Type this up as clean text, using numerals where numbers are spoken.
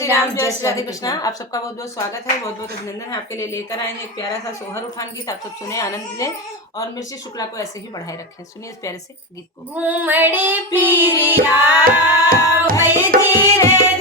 श्री राम, जय श्री राधे कृष्णा। आप सबका बहुत बहुत स्वागत है, बहुत बहुत अभिनंदन है। आपके लिए लेकर आए हैं एक प्यारा सा सोहर उठान गीत। आप सब सुने, आनंद लें और मिर्ची शुक्ला को ऐसे ही बढ़ाए रखें। सुनिए इस प्यारे से गीत को। घूमड़ी पीरिया भई धीरे